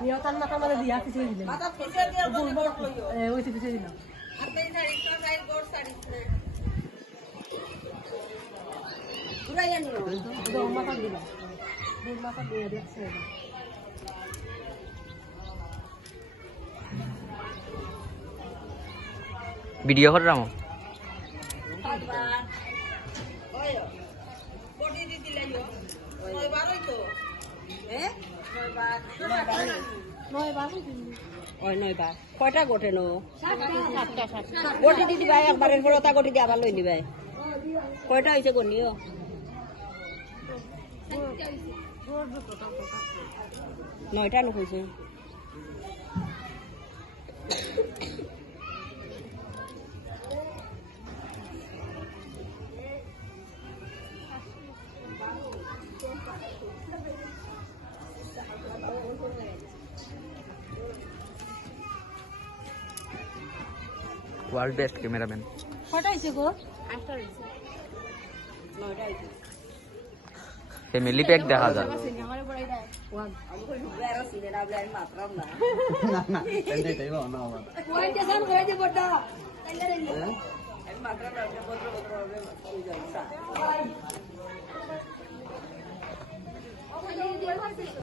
নিয়ে তার মাথা মাথা দিয়া পিছিয়ে দিলেন ওই পিছিয়ে দিলাম মাথা দিলাম মাথা দিয়ে দিচ্ছে ভিডিও করে রামো কয়টা গোটে নো গোটি দি দিবা একবারের পর ওটা গোটি দিয়ে আবার লই নিবাই কয়টা হয়েছে গনিও নয়টা নো হয়েছে ওয়ার্ল্ড বেস্ট ক্যামেরাম্যান কটা হয়েছে গো ফ্যামিলি প্যাক দেখা যায় মাত্রা